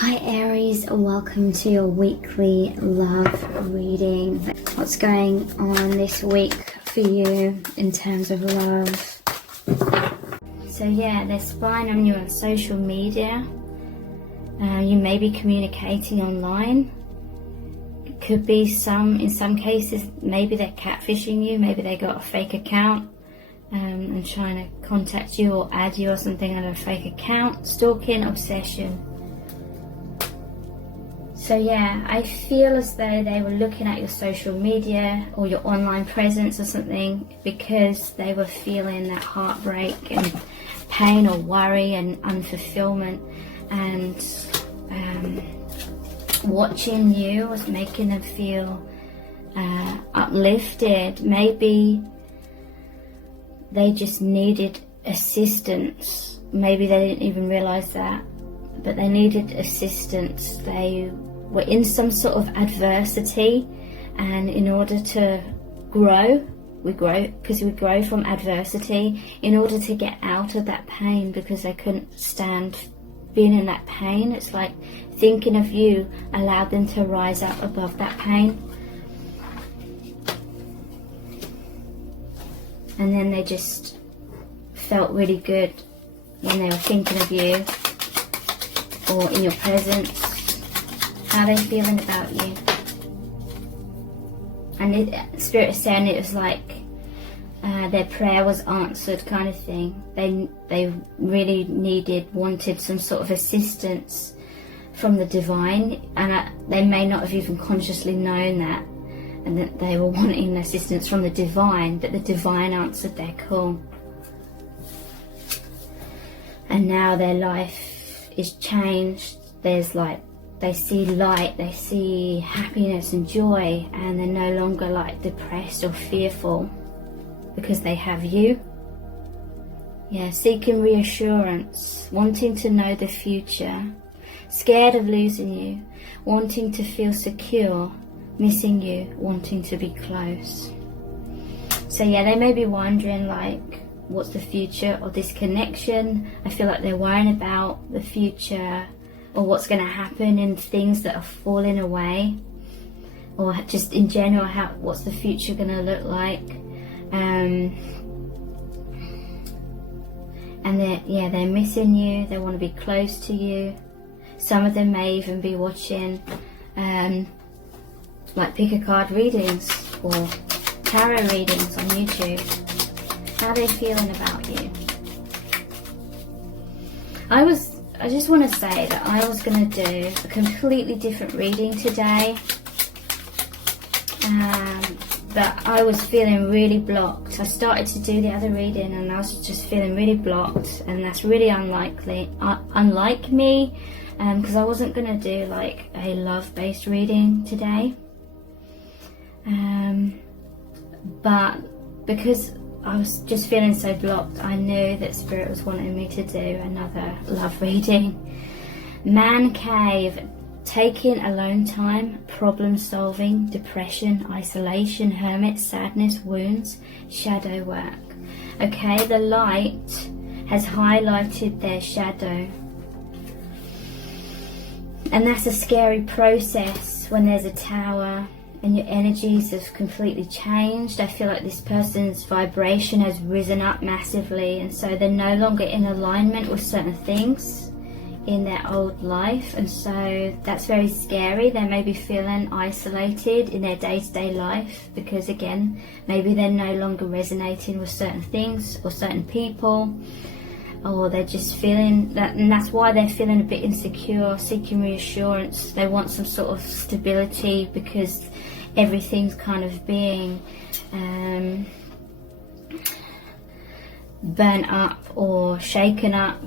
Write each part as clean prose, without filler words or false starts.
Hi Aries, welcome to your weekly love reading. What's going on this week for you in terms of love? So yeah, they're spying on you on social media. You may be communicating online. It could be in some cases, maybe they're catfishing you, maybe they got a fake account and trying to contact you or add you or something on a fake account. Stalking, obsession. So yeah, I feel as though they were looking at your social media or your online presence or something because they were feeling that heartbreak and pain or worry and unfulfillment, and watching you was making them feel uplifted. Maybe they just needed assistance. Maybe they didn't even realize that, but they needed assistance. They were in some sort of adversity, and in order to grow, we grow from adversity, in order to get out of that pain, because they couldn't stand being in that pain. It's like thinking of you allowed them to rise up above that pain, and then they just felt really good when they were thinking of you or in your presence. How are they feeling about you? And Spirit is saying it was like their prayer was answered, kind of thing. They really wanted some sort of assistance from the divine, and they may not have even consciously known that, and that they were wanting assistance from the divine, but the divine answered their call. And now their life is changed. There's like, they see light, they see happiness and joy, and they're no longer like depressed or fearful because they have you. Yeah, seeking reassurance, wanting to know the future, scared of losing you, wanting to feel secure, missing you, wanting to be close. So yeah, they may be wondering like, what's the future of this connection? I feel like they're worrying about the future, or what's going to happen in things that are falling away, or just in general, what's the future going to look like. And they're missing you. They want to be close to you. Some of them may even be watching like pick a card readings or tarot readings on YouTube. How are they feeling about you? I just want to say that I was going to do a completely different reading today, but I was feeling really blocked. I started to do the other reading and I was just feeling really blocked, and that's really unlike me, because I wasn't going to do like a love-based reading today, but because I was just feeling so blocked, I knew that Spirit was wanting me to do another love reading. Man cave, taking alone time, problem solving, depression, isolation, hermit, sadness, wounds, shadow work. Okay, the light has highlighted their shadow. And that's a scary process when there's a tower and your energies have completely changed. I feel like this person's vibration has risen up massively, and so they're no longer in alignment with certain things in their old life, and so that's very scary. They may be feeling isolated in their day-to-day life because, again, maybe they're no longer resonating with certain things or certain people, or they're just feeling that, and that's why they're feeling a bit insecure, seeking reassurance. They want some sort of stability because everything's kind of being burnt up or shaken up.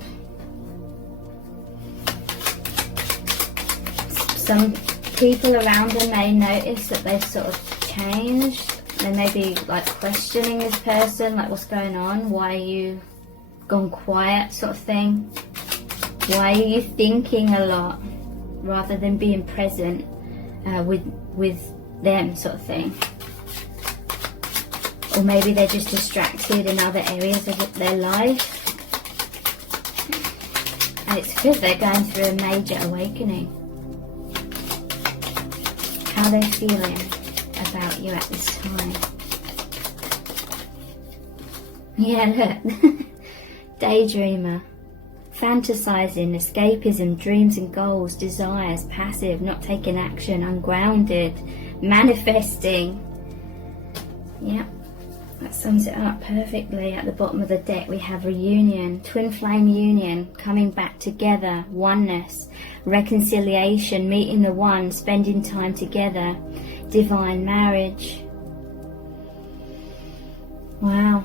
Some people around them may notice that they've sort of changed. They may be like questioning this person, like, what's going on? Why are you gone quiet, sort of thing? Why are you thinking a lot rather than being present with them, sort of thing? Or maybe they're just distracted in other areas of their life, And it's because they're going through a major awakening. How they're feeling about you at this time. Yeah, look. Daydreamer. Fantasizing, escapism, dreams and goals, desires, passive, not taking action, ungrounded, manifesting. Yep, that sums it up perfectly. At the bottom of the deck we have reunion, twin flame union, coming back together, oneness, reconciliation, meeting the one, spending time together, divine marriage. Wow.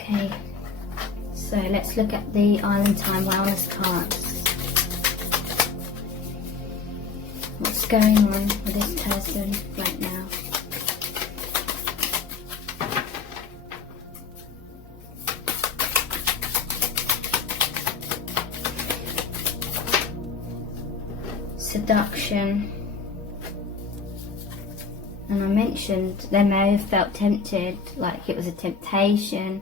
Okay, so let's look at the Island Time Wellness cards. What's going on with this person right now? Seduction. And I mentioned they may have felt tempted, like it was a temptation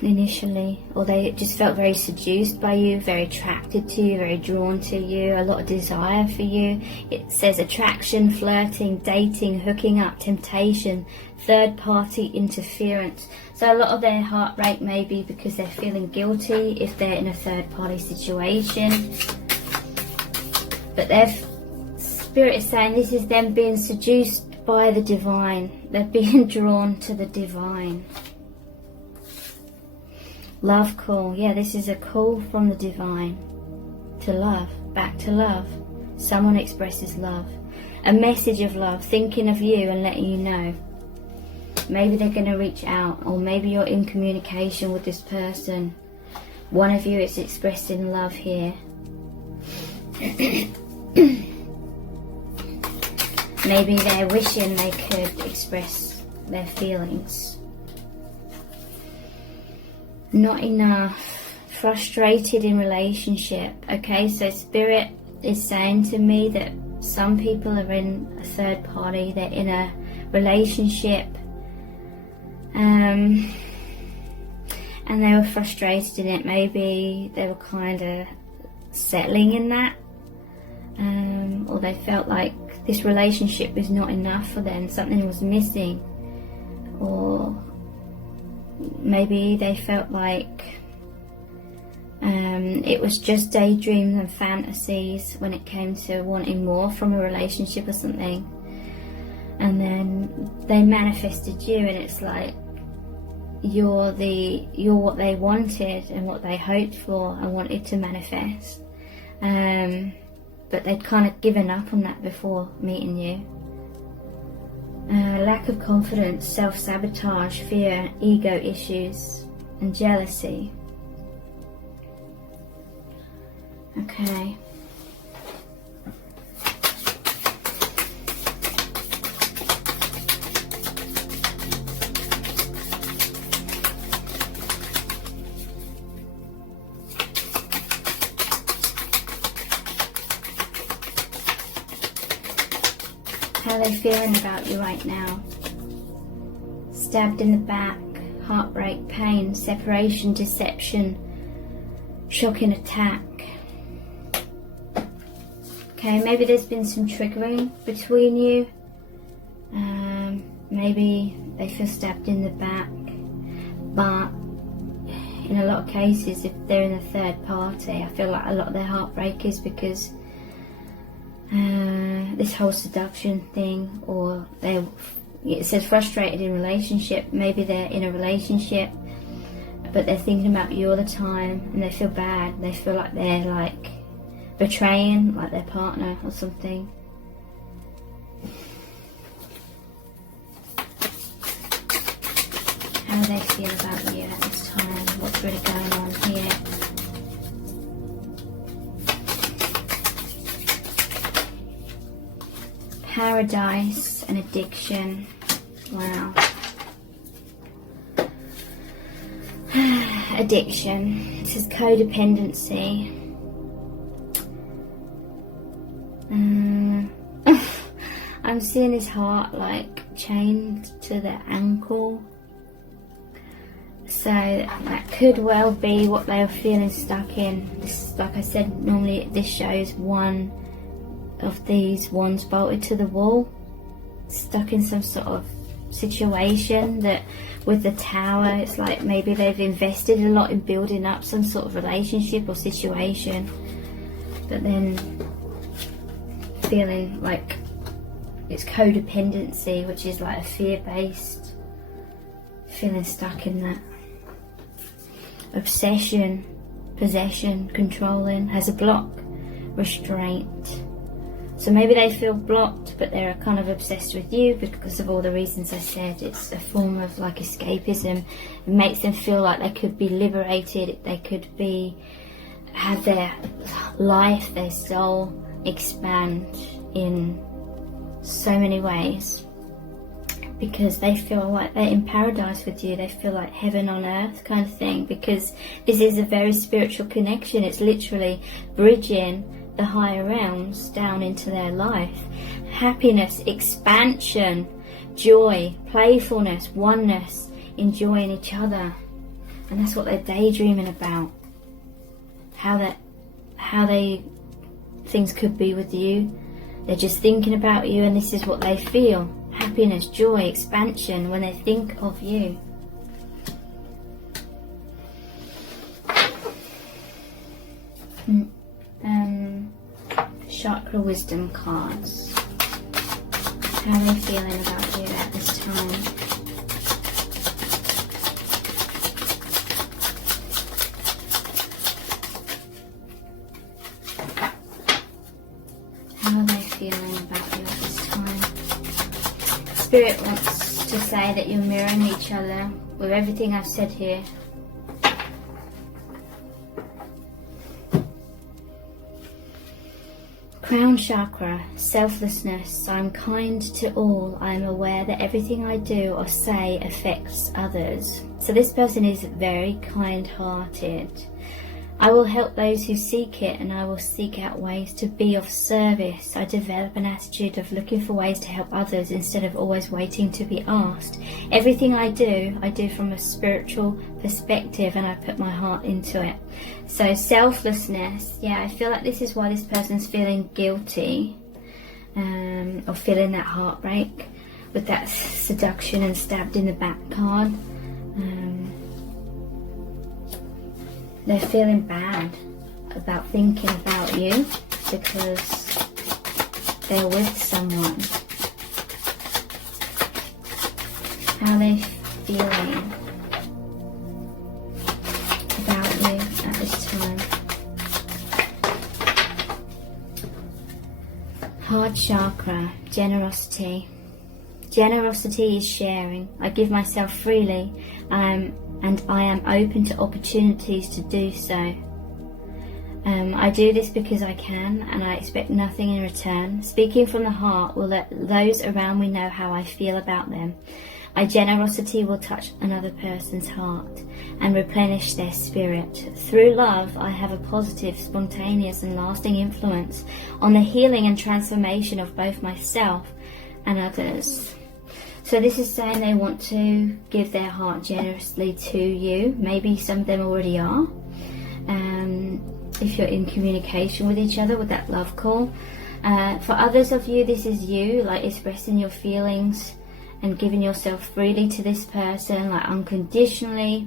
initially, or they just felt very seduced by you, very attracted to you, very drawn to you, a lot of desire for you. It says attraction, flirting, dating, hooking up, temptation, third party interference. So a lot of their heart rate may be because they're feeling guilty if they're in a third party situation, but their spirit is saying this is them being seduced by the divine. They're being drawn to the divine. Love call. Yeah, this is a call from the divine to love, back to love. Someone expresses love. A message of love, thinking of you and letting you know. Maybe they're going to reach out, or maybe you're in communication with this person. One of you is expressing love here. Maybe they're wishing they could express their feelings. Not enough. Frustrated in relationship. Okay, so Spirit is saying to me that some people are in a third party, they're in a relationship, and they were frustrated in it. Maybe they were kind of settling in that, or they felt like this relationship was not enough for them, something was missing, or maybe they felt like it was just daydreams and fantasies when it came to wanting more from a relationship or something, and then they manifested you, and it's like you're what they wanted and what they hoped for and wanted to manifest, but they'd kind of given up on that before meeting you. Lack of confidence, self-sabotage, fear, ego issues, and jealousy. Okay. How are they feeling about you right now? Stabbed in the back, heartbreak, pain, separation, deception, shocking attack. Okay, maybe there's been some triggering between you. Maybe they feel stabbed in the back, but in a lot of cases, if they're in a third party, I feel like a lot of their heartbreak is because this whole seduction thing, or it says frustrated in relationship. Maybe they're in a relationship but they're thinking about you all the time and they feel bad. They feel like they're like betraying like their partner or something. How do they feel about you at this time? What's really going on here? Paradise and addiction. Wow. Addiction. This is codependency. I'm seeing his heart like chained to their ankle. So that could well be what they are feeling stuck in. This, like I said, normally this shows one of these wands bolted to the wall, stuck in some sort of situation. That with the Tower, it's like maybe they've invested a lot in building up some sort of relationship or situation, but then feeling like it's codependency, which is like a fear-based, feeling stuck in that. Obsession, possession, controlling, has a block, restraint. So maybe they feel blocked, but they're kind of obsessed with you because of all the reasons I said. It's a form of like escapism. It makes them feel like they could be liberated, they could be, have their life, their soul expand in so many ways, because they feel like they're in paradise with you. They feel like heaven on earth kind of thing, because this is a very spiritual connection. It's literally bridging the higher realms down into their life. Happiness, expansion, joy, playfulness, oneness, enjoying each other. And that's what they're daydreaming about. How things could be with you. They're just thinking about you, and this is what they feel. Happiness, joy, expansion when they think of you. Chakra wisdom cards. How are they feeling about you at this time? How are they feeling about you at this time? Spirit wants to say that you're mirroring each other with everything I've said here. Crown chakra, selflessness. I'm kind to all. I'm aware that everything I do or say affects others. So this person is very kind-hearted. I will help those who seek it, and I will seek out ways to be of service. I develop an attitude of looking for ways to help others instead of always waiting to be asked. Everything I do from a spiritual perspective, and I put my heart into it. So selflessness, yeah, I feel like this is why this person's feeling guilty, or feeling that heartbreak with that seduction and stabbed in the back card. They're feeling bad about thinking about you because they're with someone. How are they feeling about you at this time? Heart chakra, generosity. Generosity is sharing. I give myself freely. And I am open to opportunities to do so. I do this because I can, and I expect nothing in return. Speaking from the heart will let those around me know how I feel about them. My generosity will touch another person's heart and replenish their spirit. Through love, I have a positive, spontaneous and lasting influence on the healing and transformation of both myself and others. So this is saying they want to give their heart generously to you. Maybe some of them already are. If you're in communication with each other with that love call. For others of you, this is you, like expressing your feelings and giving yourself freely to this person, like unconditionally.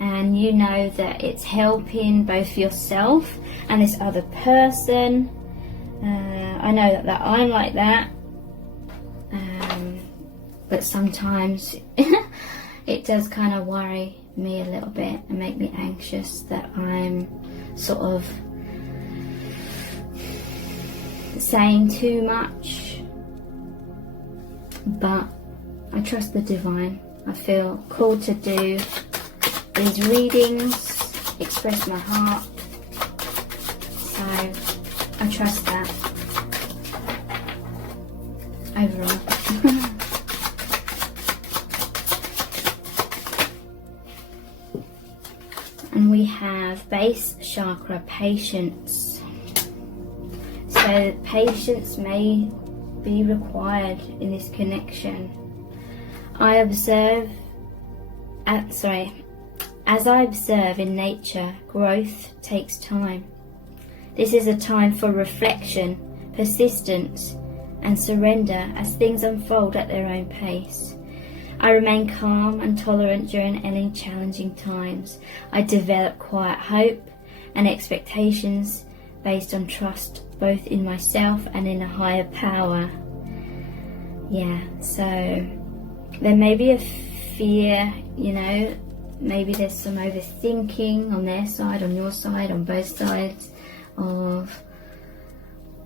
And you know that it's helping both yourself and this other person. I know that I'm like that. But sometimes it does kind of worry me a little bit and make me anxious that I'm sort of saying too much. But I trust the divine. I feel called to do these readings, express my heart. So I trust that overall. And we have base chakra, patience. So patience may be required in this connection. As I observe in nature, growth takes time. This is a time for reflection, persistence, and surrender as things unfold at their own pace. I remain calm and tolerant during any challenging times. I develop quiet hope and expectations based on trust both in myself and in a higher power. Yeah, so there may be a fear, you know, maybe there's some overthinking on their side, on your side, on both sides of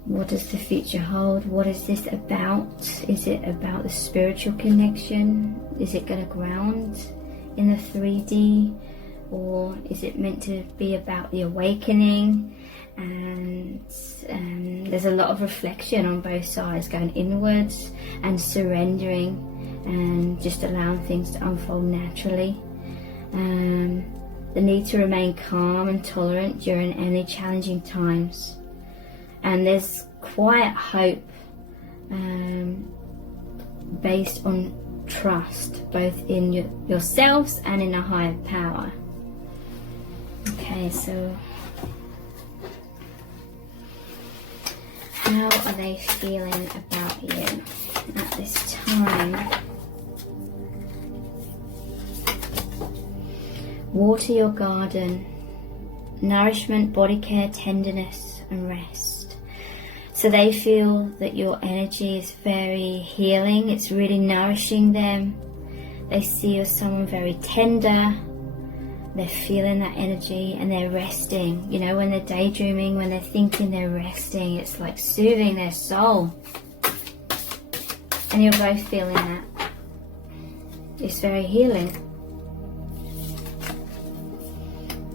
what does the future hold? What is this about? Is it about the spiritual connection? Is it going to ground in the 3D? Or is it meant to be about the awakening? And there's a lot of reflection on both sides, going inwards and surrendering and just allowing things to unfold naturally. The need to remain calm and tolerant during any challenging times. And there's quiet hope based on trust, both in yourselves and in a higher power. Okay, so how are they feeling about you at this time? Water your garden. Nourishment, body care, tenderness, and rest. So they feel that your energy is very healing. It's really nourishing them. They see you as someone very tender. They're feeling that energy and they're resting. You know, when they're daydreaming, when they're thinking, they're resting. It's like soothing their soul. And you're both feeling that. It's very healing.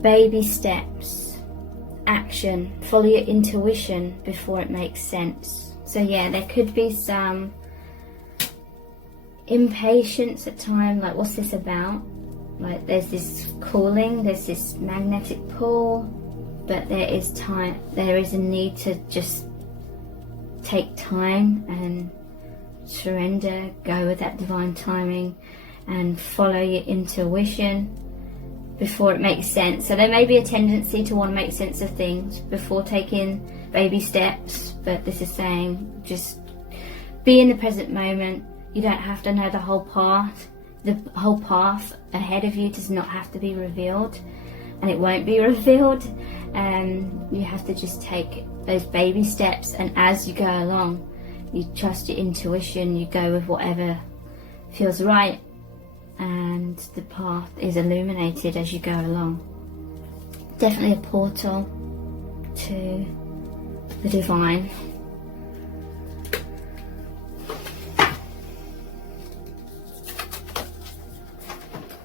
Baby steps. Action. Follow your intuition before it makes sense. So yeah, there could be some impatience at times, like what's this about? Like there's this calling, there's this magnetic pull, but there is time, there is a need to just take time and surrender, go with that divine timing and follow your intuition before it makes sense. So there may be a tendency to want to make sense of things before taking baby steps, but this is saying just be in the present moment. You don't have to know the whole path. The whole path ahead of you does not have to be revealed, and it won't be revealed. You have to just take those baby steps, and as you go along, you trust your intuition, you go with whatever feels right, and the path is illuminated as you go along. Definitely a portal to the divine.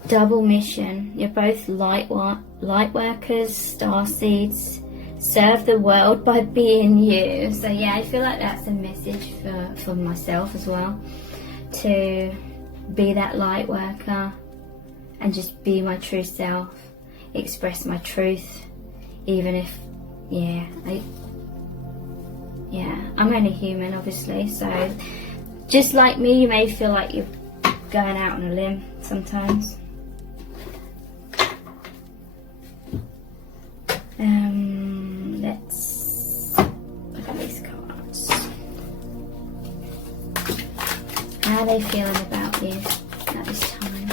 Double mission. You're both light workers, star seeds. Serve the world by being you. So yeah, I feel like that's a message for myself as well. To be that light worker and just be my true self. Express my truth. Even if, I'm only human obviously. So just like me, you may feel like you're going out on a limb sometimes. Let's look at these cards. How are they feeling about you at this time?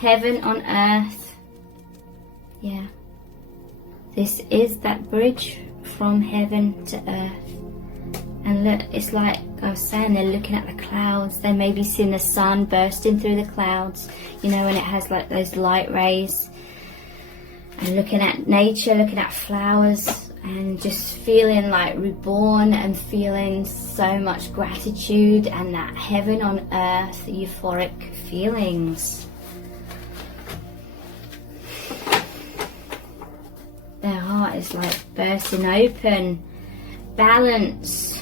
Heaven on earth. Yeah. This is that bridge from heaven to earth. And look, it's like I was saying, they're looking at the clouds. They may be seeing the sun bursting through the clouds, you know, and it has like those light rays. And looking at nature, looking at flowers, and just feeling like reborn and feeling so much gratitude and that heaven on earth euphoric feelings. Their heart is like bursting open. Balance.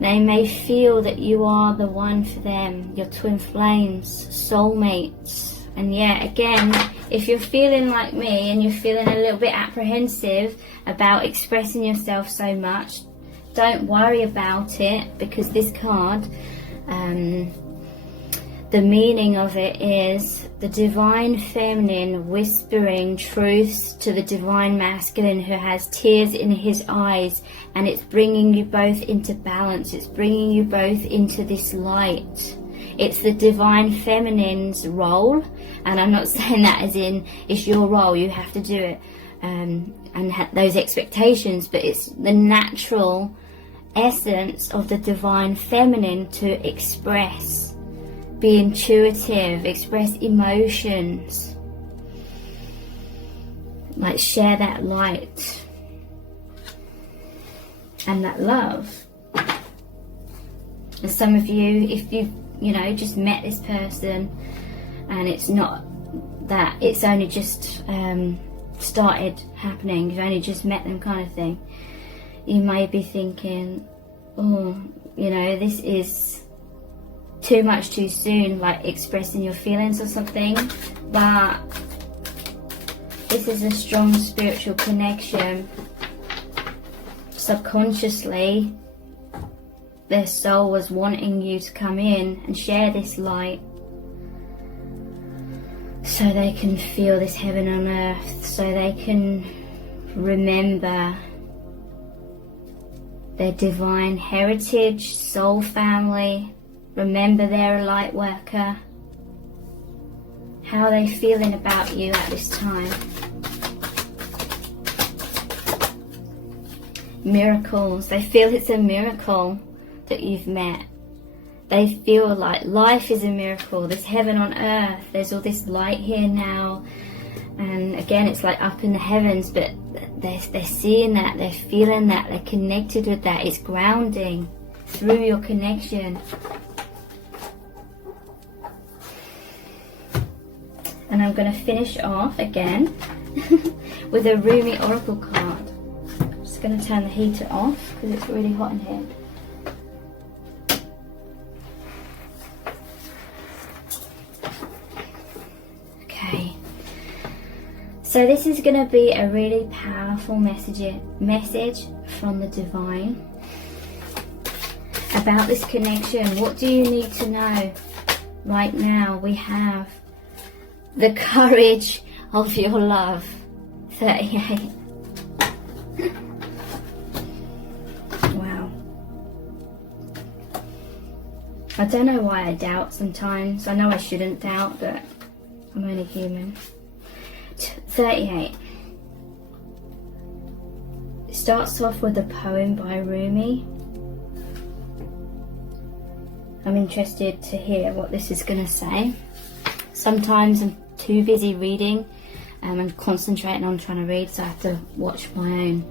They may feel that you are the one for them, your twin flames, soulmates. And yeah, again, if you're feeling like me and you're feeling a little bit apprehensive about expressing yourself so much, don't worry about it, because this card The meaning of it is the divine feminine whispering truths to the divine masculine who has tears in his eyes, and it's bringing you both into balance. It's bringing you both into this light. It's the divine feminine's role, and I'm not saying that as in it's your role, you have to do it and have those expectations, but it's the natural essence of the divine feminine to express, be intuitive, express emotions, like share that light and that love. And some of you, if you've just met this person and it's not that, it's only just started happening, you've only just met them kind of thing, you may be thinking, oh, this is too much too soon, like expressing your feelings or something. But this is a strong spiritual connection. Subconsciously, their soul was wanting you to come in and share this light so they can feel this heaven on earth, so they can remember their divine heritage, soul family. Remember they're a light worker. How are they feeling about you at this time? Miracles. They feel it's a miracle that you've met. They feel like life is a miracle. There's heaven on earth. There's all this light here now. And again, it's like up in the heavens, but they're seeing that, they're feeling that, they're connected with that. It's grounding through your connection. And I'm going to finish off again with a Rumi Oracle card. I'm just going to turn the heater off because it's really hot in here. Okay. So this is going to be a really powerful message from the divine about this connection. What do you need to know right now? We have the courage of your love. 38. Wow. I don't know why I doubt sometimes. I know I shouldn't doubt, but I'm only human. 38. It starts off with a poem by Rumi. I'm interested to hear what this is going to say. Sometimes I'm too busy reading and concentrating on trying to read, so I have to watch my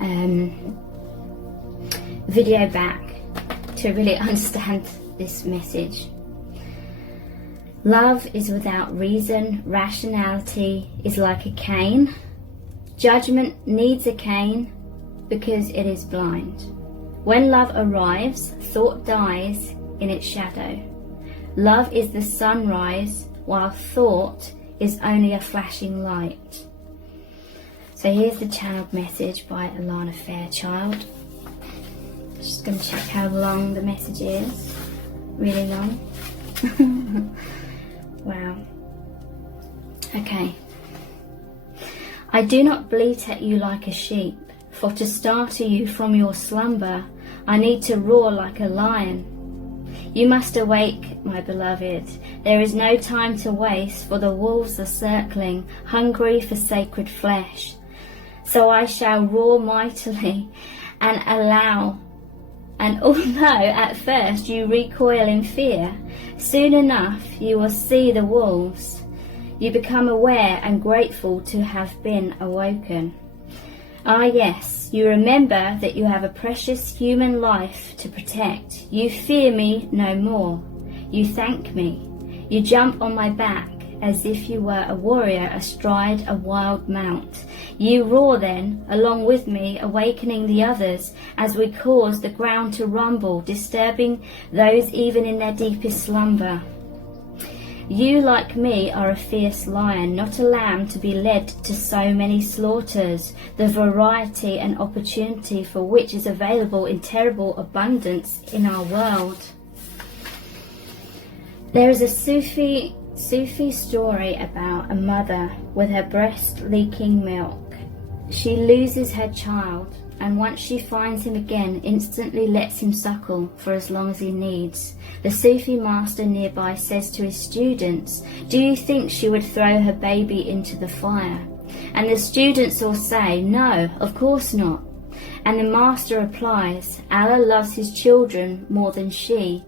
own video back to really understand this message. Love is without reason, rationality is like a cane. Judgment needs a cane because it is blind. When love arrives, thought dies in its shadow. Love is the sunrise, while thought is only a flashing light. So here's the channeled message by Alana Fairchild. Just going to check how long the message is. Really long. Wow. Okay. I do not bleat at you like a sheep, for to startle you from your slumber, I need to roar like a lion. You must awake, my beloved. There is no time to waste, for the wolves are circling, hungry for sacred flesh. So I shall roar mightily and although at first you recoil in fear, soon enough you will see the wolves. You become aware and grateful to have been awoken. Ah yes, you remember that you have a precious human life to protect. You fear me no more. You thank me. You jump on my back as if you were a warrior astride a wild mount. You roar then, along with me, awakening the others, as we cause the ground to rumble, disturbing those even in their deepest slumber. You, like me, are a fierce lion, not a lamb to be led to so many slaughters, the variety and opportunity for which is available in terrible abundance in our world. There is a Sufi story about a mother with her breast leaking milk. She loses her child, and once she finds him again, instantly lets him suckle for as long as he needs. The Sufi master nearby says to his students, "Do you think she would throw her baby into the fire?" And the students all say, "No, of course not." And the master replies, "Allah loves his children more than she,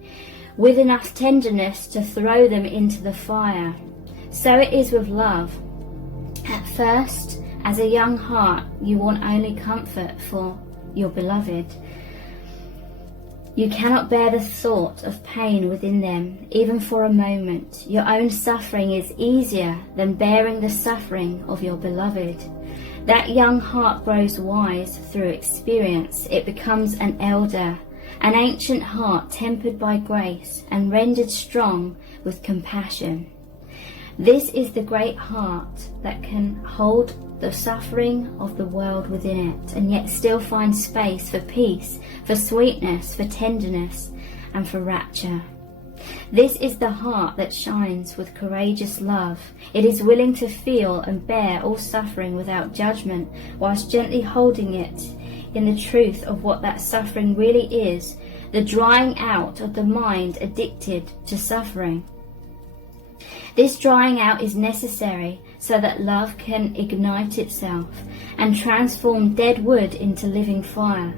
with enough tenderness to throw them into the fire." So it is with love. At first, as a young heart, you want only comfort for your beloved. You cannot bear the thought of pain within them, even for a moment. Your own suffering is easier than bearing the suffering of your beloved. That young heart grows wise through experience. It becomes an elder, an ancient heart tempered by grace and rendered strong with compassion. This is the great heart that can hold the suffering of the world within it, and yet still find space for peace, for sweetness, for tenderness, and for rapture. This is the heart that shines with courageous love. It is willing to feel and bear all suffering without judgment, whilst gently holding it in the truth of what that suffering really is, the drying out of the mind addicted to suffering. This drying out is necessary so that love can ignite itself and transform dead wood into living fire.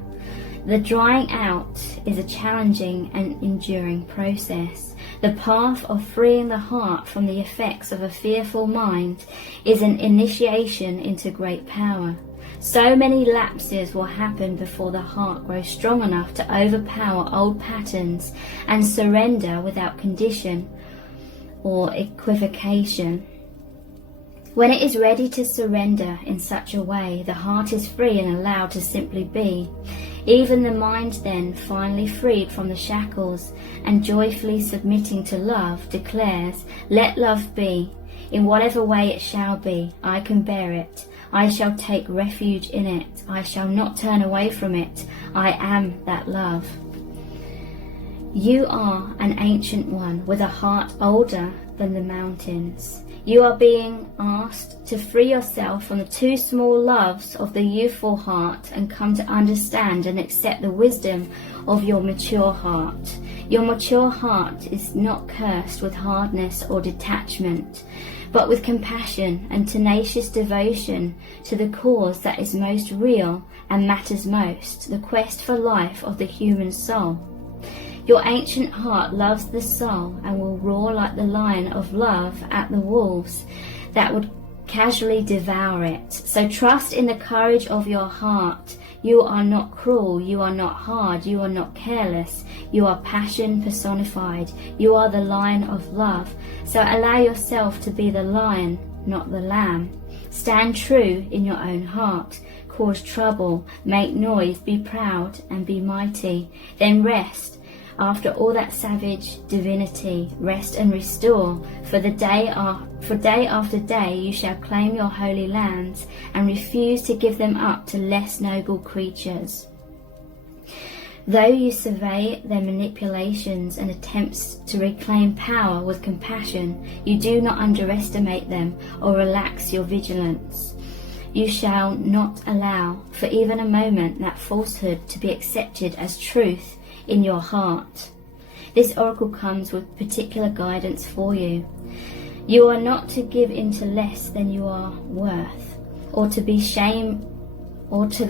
The drying out is a challenging and enduring process. The path of freeing the heart from the effects of a fearful mind is an initiation into great power. So many lapses will happen before the heart grows strong enough to overpower old patterns and surrender without condition or equivocation. When it is ready to surrender in such a way, the heart is free and allowed to simply be. Even the mind then, finally freed from the shackles and joyfully submitting to love, declares, "Let love be. In whatever way it shall be, I can bear it. I shall take refuge in it. I shall not turn away from it. I am that love." You are an ancient one with a heart older than the mountains. You are being asked to free yourself from the too small loves of the youthful heart and come to understand and accept the wisdom of your mature heart. Your mature heart is not cursed with hardness or detachment, but with compassion and tenacious devotion to the cause that is most real and matters most, the quest for life of the human soul. Your ancient heart loves the soul and will roar like the lion of love at the wolves that would casually devour it. So trust in the courage of your heart. You are not cruel, you are not hard, you are not careless. You are passion personified. You are the lion of love. So allow yourself to be the lion, not the lamb. Stand true in your own heart. Cause trouble, make noise, be proud and be mighty. Then rest. After all that savage divinity, rest and restore, for day after day you shall claim your holy lands and refuse to give them up to less noble creatures. Though you survey their manipulations and attempts to reclaim power with compassion, you do not underestimate them or relax your vigilance. You shall not allow for even a moment that falsehood to be accepted as truth in your heart. This oracle comes with particular guidance for you. You are not to give in to less than you are worth, or to the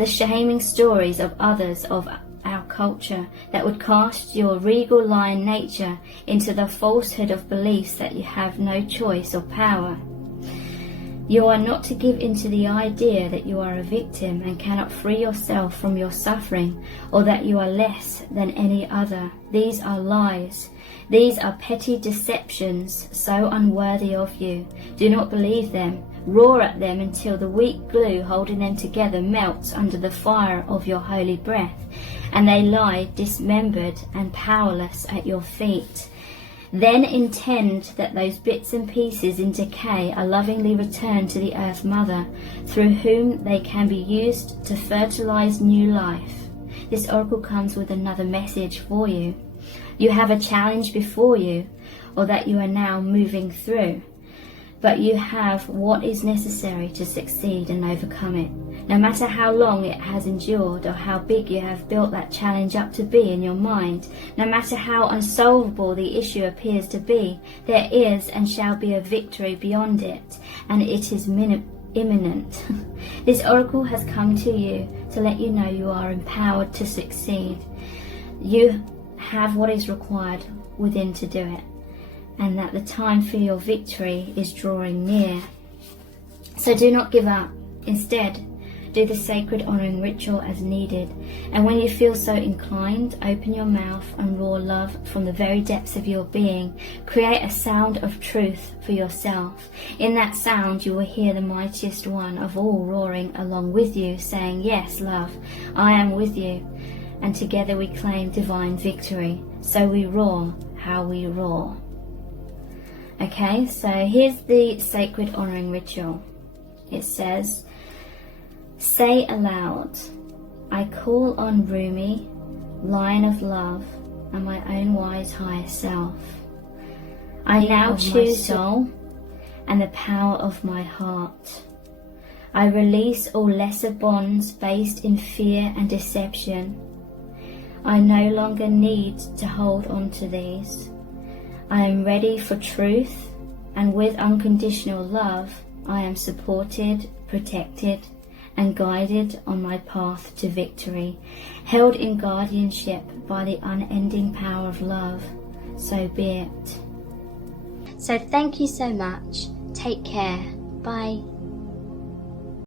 shaming stories of others of our culture that would cast your regal lion nature into the falsehood of beliefs that you have no choice or power. You are not to give in to the idea that you are a victim and cannot free yourself from your suffering, or that you are less than any other. These are lies. These are petty deceptions so unworthy of you. Do not believe them. Roar at them until the weak glue holding them together melts under the fire of your holy breath, and they lie dismembered and powerless at your feet. Then intend that those bits and pieces in decay are lovingly returned to the Earth Mother, through whom they can be used to fertilize new life. This oracle comes with another message for you. You have a challenge before you. or that you are now moving through. But you have what is necessary to succeed and overcome it. No matter how long it has endured or how big you have built that challenge up to be in your mind, no matter how unsolvable the issue appears to be, there is and shall be a victory beyond it, and it is imminent. This oracle has come to you to let you know you are empowered to succeed. You have what is required within to do it, and that the time for your victory is drawing near. So do not give up. Instead, do the sacred honouring ritual as needed, and when you feel so inclined, open your mouth and roar love from the very depths of your being. Create a sound of truth for yourself. In that sound you will hear the mightiest one of all roaring along with you, saying, yes, love, I am with you. And together we claim divine victory. So we roar how we roar. Okay, so here's the sacred honouring ritual. It says, say aloud, I call on Rumi, Lion of Love, and my own wise higher self. I now choose soul and the power of my heart. I release all lesser bonds based in fear and deception. I no longer need to hold on to these. I am ready for truth, and with unconditional love, I am supported, protected, and guided on my path to victory, held in guardianship by the unending power of love. So be it. So thank you so much. Take care. Bye.